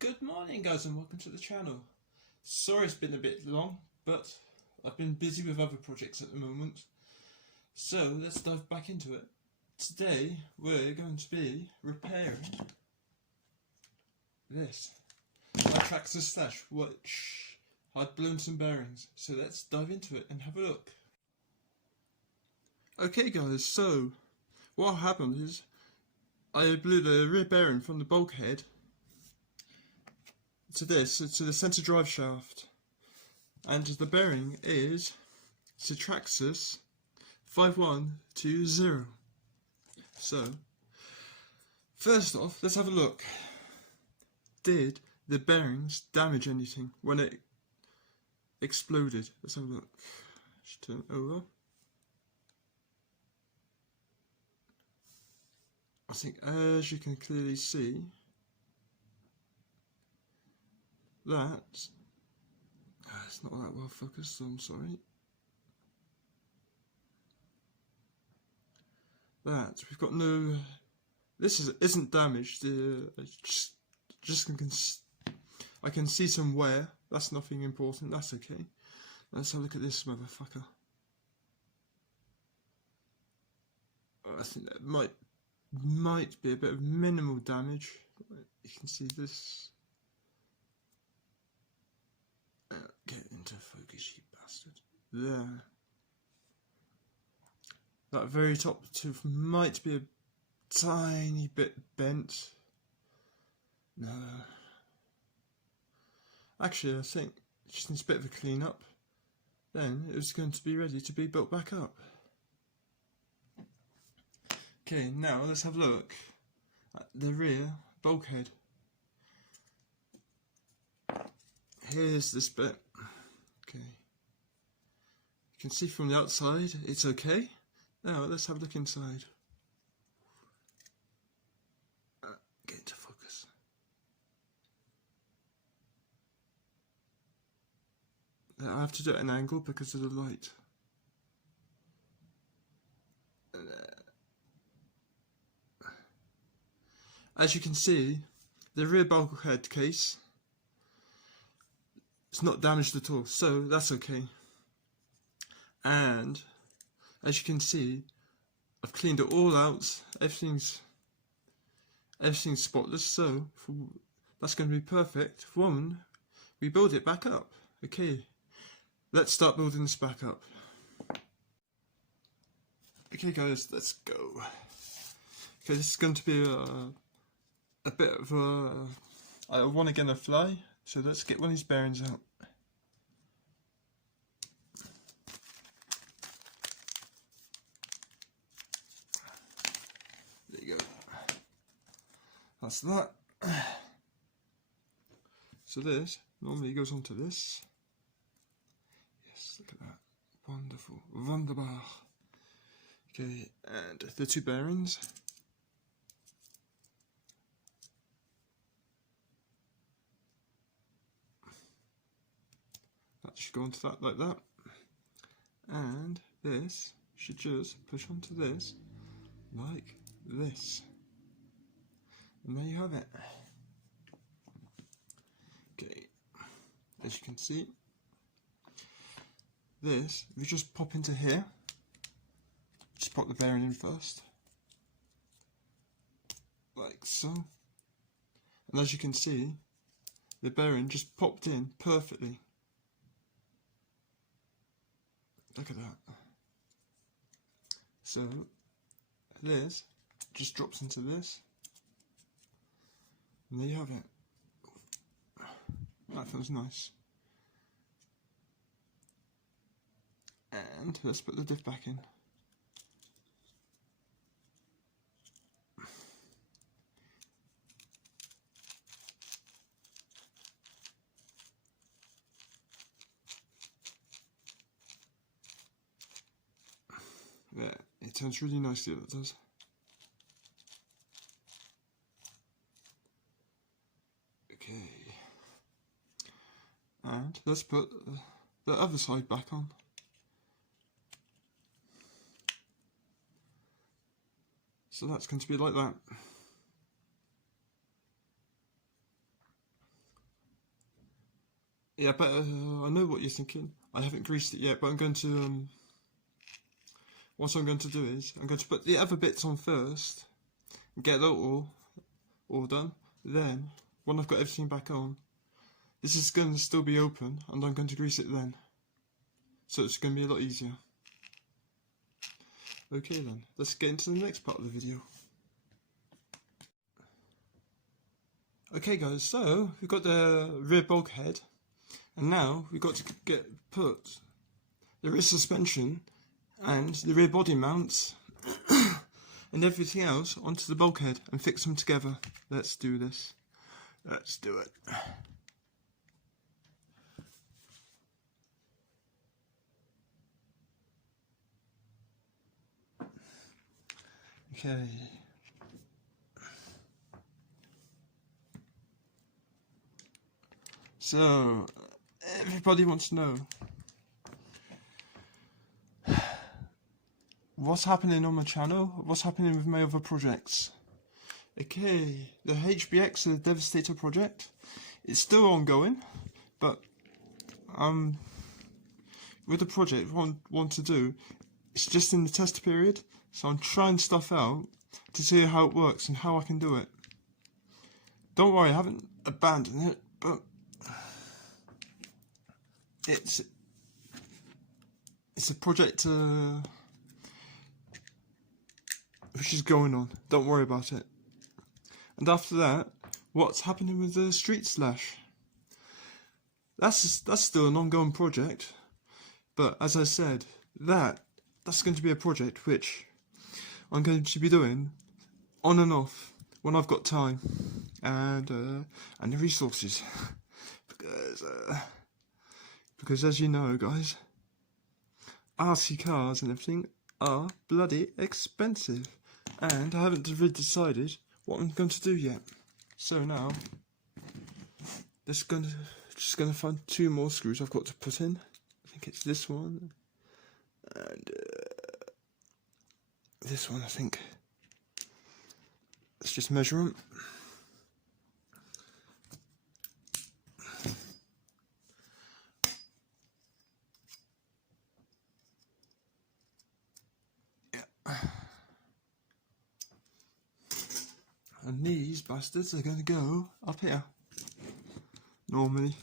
Good morning guys and welcome to the channel. Sorry it's been a bit long, but I've been busy with other projects at the moment. So let's dive back into it. Today we're going to be repairing this. My tractor stash, which I'd blown some bearings. So let's dive into it and have a look. Okay guys, so what happened is I blew the rear bearing from the bulkhead to the centre drive shaft, and the bearing is Traxxas 5120. So first off, let's have a look. Did the bearings damage anything when it exploded? Let's have a look. Just turn it over. I think as you can clearly see that it's not that well focused, so I'm sorry. That we've got no. This isn't damaged. I can see some wear. That's nothing important. That's okay. Let's have a look at this motherfucker. I think that might be a bit of minimal damage. You can see this. Get into focus, you bastard. There. That very top tooth might be a tiny bit bent. No. Actually, I think it just needs a bit of a clean up. Then it was going to be ready to be built back up. Okay, now let's have a look at the rear bulkhead. Here's this bit. Okay. You can see from the outside it's okay. Now let's have a look inside. Get into focus. I have to do it at an angle because of the light. As you can see, the rear bulkhead case, it's not damaged at all, so that's okay. And as you can see, I've cleaned it all out. Everything's spotless, so that's going to be perfect for when we build it back up. Okay, let's start building this back up. Okay guys, let's go. Okay, this is going to be a bit of a... I want to get a fly, so let's get one of these bearings out. There you go. That's that. So this normally goes onto this. Yes, look at that. Wonderful. Wunderbar. Okay, and the two bearings. That should go onto that like that. And this should just push onto this like this. And there you have it. Okay, as you can see, this, if you just pop into here, just pop the bearing in first, like so. And as you can see, the bearing just popped in perfectly. Look at that. So this just drops into this, and there you have it. That feels nice. And let's put the diff back in. There, it turns really nicely, that does. Okay. And let's put the other side back on. So that's going to be like that. Yeah, but I know what you're thinking. I haven't greased it yet, but I'm going to, what I'm going to do is, I'm going to put the other bits on first, and get that all done. Then, when I've got everything back on, this is going to still be open, and I'm going to grease it then. So it's going to be a lot easier. Okay then, let's get into the next part of the video. Okay guys, so we've got the rear bulkhead, and now we've got to put the rear suspension and the rear body mounts and everything else onto the bulkhead and fix them together. Let's do this. Let's do it. Okay. So, everybody wants to know what's happening on my channel, what's happening with my other projects. Okay, the HBX, the Devastator project, it's still ongoing, but with the project what I want to do, it's just in the test period, so I'm trying stuff out to see how it works and how I can do it. Don't worry, I haven't abandoned it, but it's a project which is going on. Don't worry about it. And after that, what's happening with the street slash? That's still an ongoing project, but as I said, that's going to be a project which I'm going to be doing on and off when I've got time and the resources, because as you know, guys, RC cars and everything are bloody expensive, and I haven't really decided what I'm going to do yet. So now, just going to find 2 more screws I've got to put in. I think it's this one and this one, I think. Let's just measure them. Yeah. And these bastards are going to go up here, normally.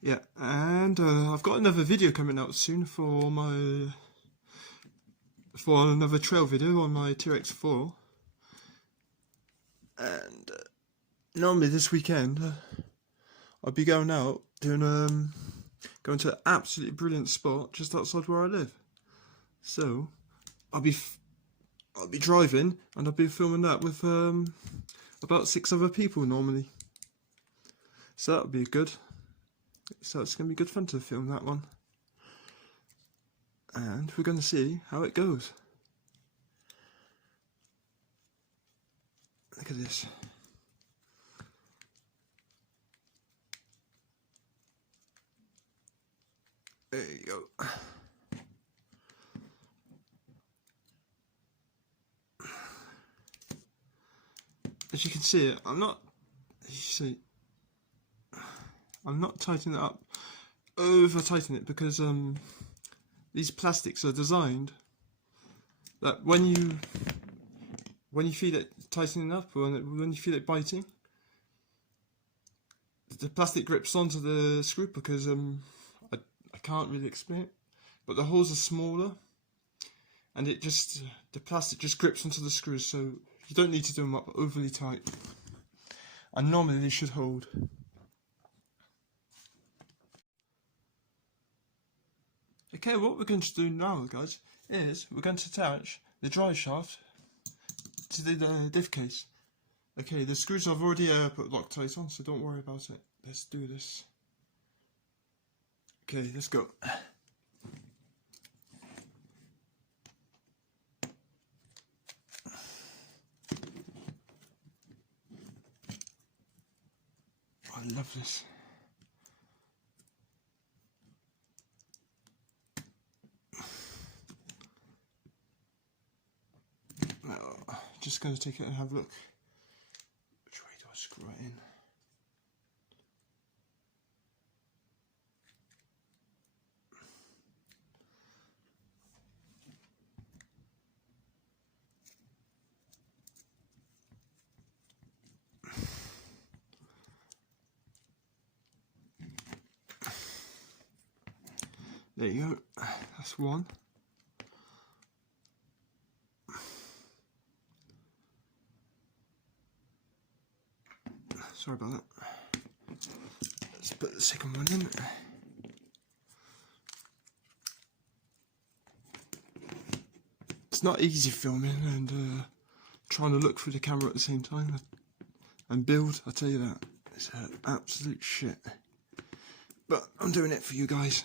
Yeah, and I've got another video coming out soon for another trail video on my T-Rex 4. And normally this weekend I'll be going out doing going to an absolutely brilliant spot just outside where I live. So I'll be driving and I'll be filming that with about 6 other people normally. So that'll be good. So it's going to be good fun to film that one. And we're going to see how it goes. Look at this. There you go. As you can see, I'm not tightening it up, over tightening it, because these plastics are designed that when you feel it tightening up, or when you feel it biting, the plastic grips onto the screw, because I can't really explain it, but the holes are smaller, and the plastic just grips onto the screws, so you don't need to do them up overly tight, and normally they should hold. Okay, what we're going to do now, guys, is we're going to attach the drive shaft to the diff case. Okay, the screws I've already put Loctite on, so don't worry about it. Let's do this. Okay, let's go. I love this. just going to take it and have a look. Which way do I screw it in? There you go, that's one. Sorry about that. Let's put the second one in. It's not easy filming and trying to look through the camera at the same time and build, I tell you that. It's absolute shit. But I'm doing it for you guys.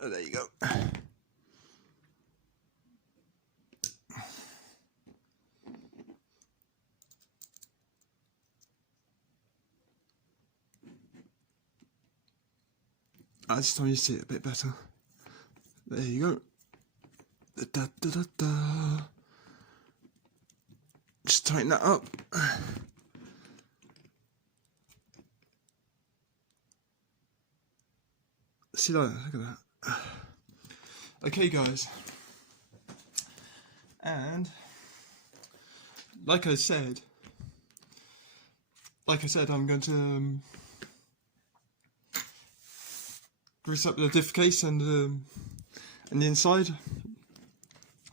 Oh, there you go. This time you see it a bit better. There you go. Da, da, da, da. Just tighten that up. See that? Look at that. Okay, guys. And like I said, I'm going to grease up the diff case and the inside.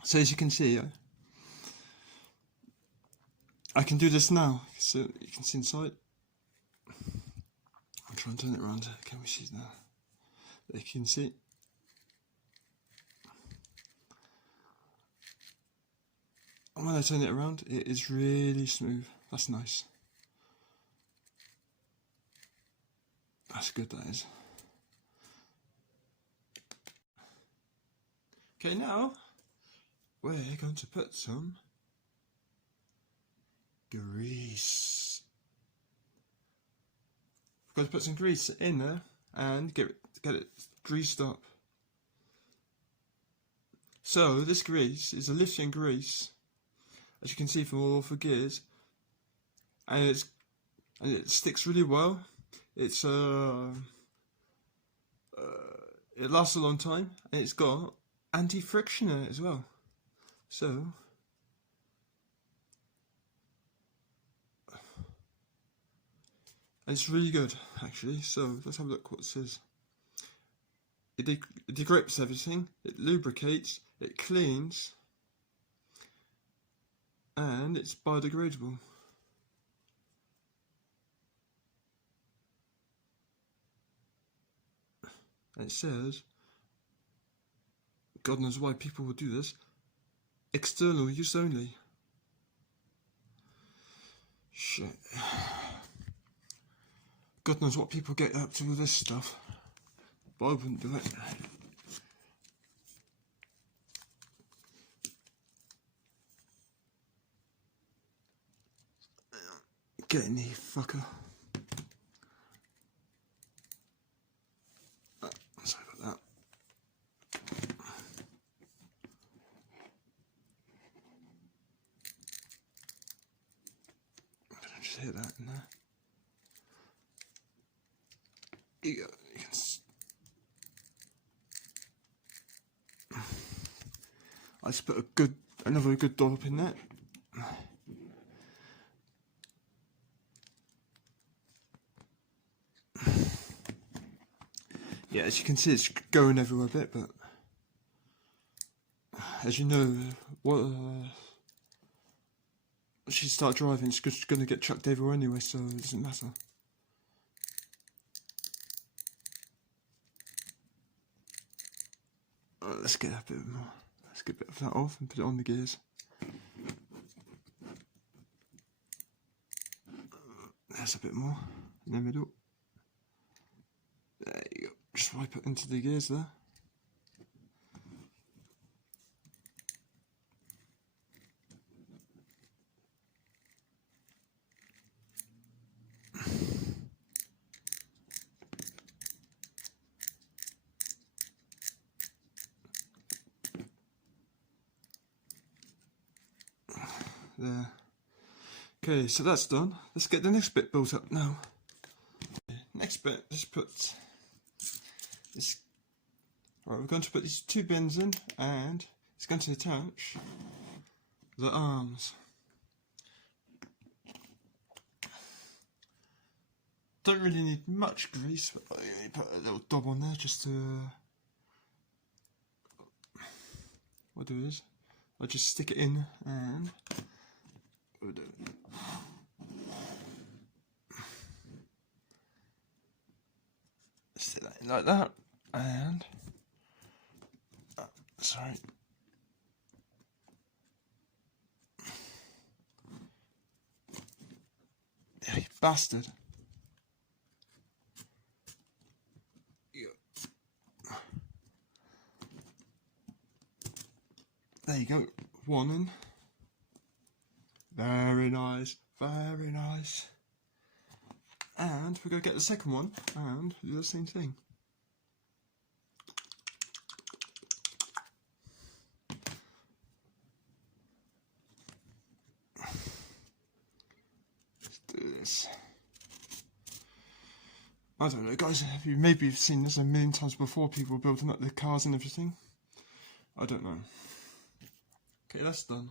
So as you can see, I can do this now. So you can see inside. I'll try and turn it around. Can we see it now? There you can see. And when I turn it around, it is really smooth. That's nice. That's good, that is. Okay, now we're going to put some grease. We've got to put some grease in there and get it greased up. So this grease is a lithium grease, as you can see from all the gears, and it sticks really well. It's it lasts a long time, and it's got anti-friction in it as well. So it's really good, actually. So let's have a look what it says. It degrips everything, it lubricates, it cleans, and it's biodegradable. And it says, God knows why people would do this, external use only. Shit. God knows what people get up to with this stuff, but I wouldn't do it. Get in here, fucker. Sorry about that. I just hit that in there. Here you go. You can I just put another good dollop in there. Yeah, as you can see, it's going everywhere a bit, but as you know, once you start driving, it's just going to get chucked everywhere anyway, so it doesn't matter. Let's get a bit more. Let's get a bit of that off and put it on the gears. There's a bit more in the middle. There you go. Just wipe it into the gears there. there. Okay, so that's done. Let's get the next bit built up now. Next bit, let's put this. Right, we're going to put these two bins in, and it's going to attach the arms. Don't really need much grease, but I put a little dab on there just to. What I do is, I just stick it in and. Stick that in like that, and. Sorry. Yeah, you bastard. There you go, one in. Very nice, very nice. And we're going to get the second one and do the same thing. Let's do this. I don't know, guys, maybe you've seen this a million times before, people building up the cars and everything. I don't know. Okay, that's done.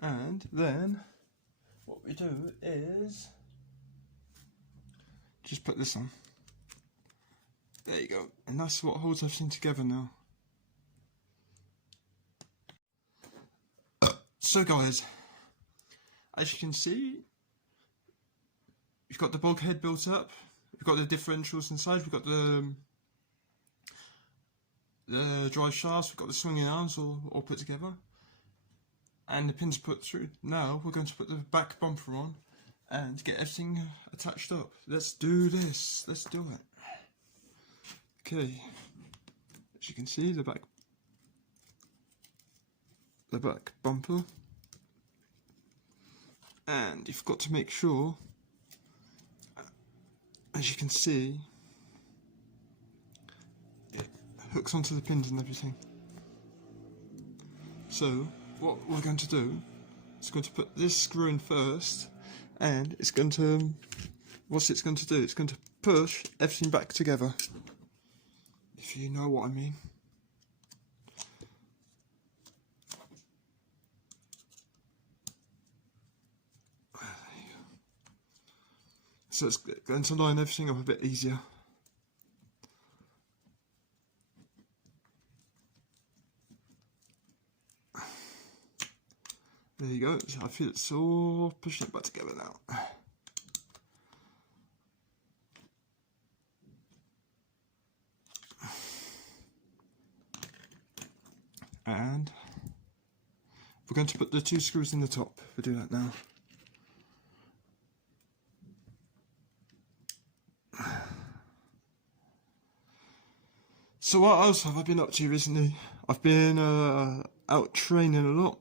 And then what we do is just put this on. There you go. And that's what holds everything together now. So guys, as you can see, we've got the bulkhead built up. We've got the differentials inside. We've got the drive shafts. We've got the swinging arms all put together. And the pins put through. Now we're going to put the back bumper on and get everything attached up. Let's do this. Let's do it. Okay. As you can see, the back bumper. And you've got to make sure, as you can see, it hooks onto the pins and everything. So what we're going to do is going to put this screw in first, and it's going to, what's it's going to do? It's going to push everything back together, if you know what I mean. So it's going to line everything up a bit easier. There you go. I feel it's all pushing it back together now. And we're going to put the two screws in the top. We'll do that now. So what else have I been up to recently? I've been out training a lot,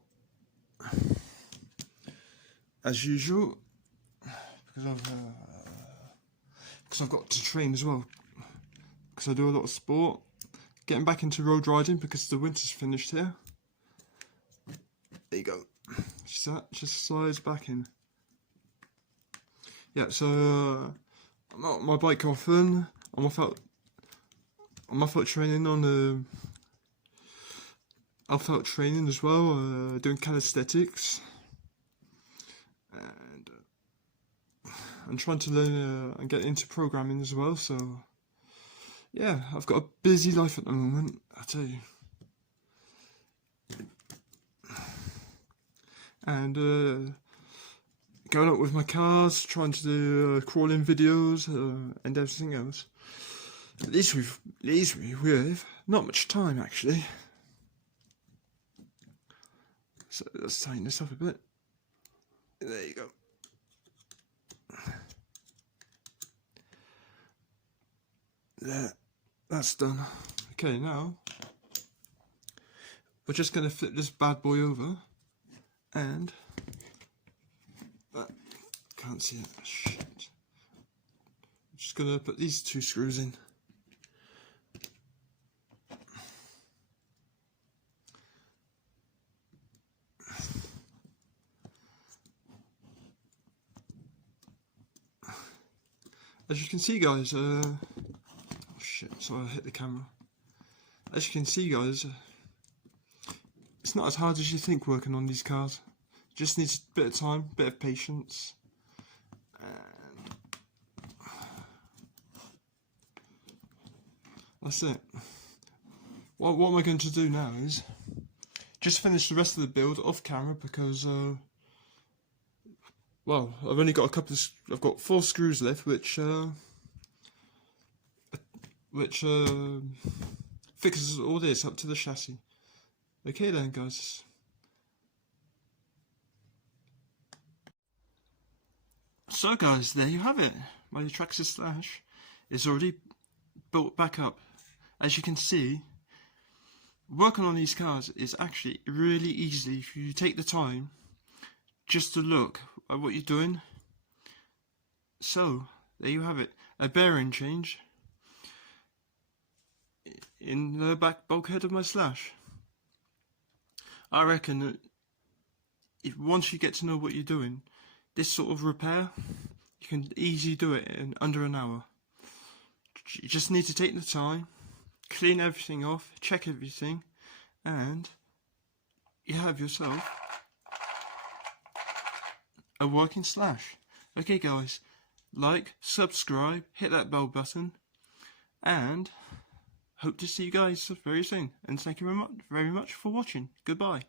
as usual, because I've got to train as well, because I do a lot of sport. Getting back into road riding because the winter's finished here. There you go. See that? Just slides back in. Yeah, so I'm out on my bike often. I'm off out training on off out training as well, doing calisthenics, and I'm trying to learn and get into programming as well. So yeah, I've got a busy life at the moment, I tell you. And going out with my cars, trying to do crawling videos and everything else. At least we've not much time actually. So let's tighten this up a bit. There you go. There, that's done. Okay, now we're just going to flip this bad boy over, and can't see it. Shit. I'm just going to put these two screws in. as you can see, guys, oh shit, sorry I hit the camera. As you can see, guys, it's not as hard as you think working on these cars. Just needs a bit of time, bit of patience. And that's it. What am I going to do now is just finish the rest of the build off camera because, well, I've only got I've got 4 screws left, which fixes all this up to the chassis. Okay then, guys. So guys, there you have it. My Traxxas Slash is already built back up. As you can see, working on these cars is actually really easy if you take the time just to look at what you're doing. So, there you have it. A bearing change in the back bulkhead of my Slash. I reckon that once you get to know what you're doing, this sort of repair, you can easily do it in under an hour. You just need to take the time, clean everything off, check everything, and you have yourself a working Slash. Okay guys, like, subscribe, hit that bell button, and hope to see you guys very soon. And thank you very much for watching. Goodbye.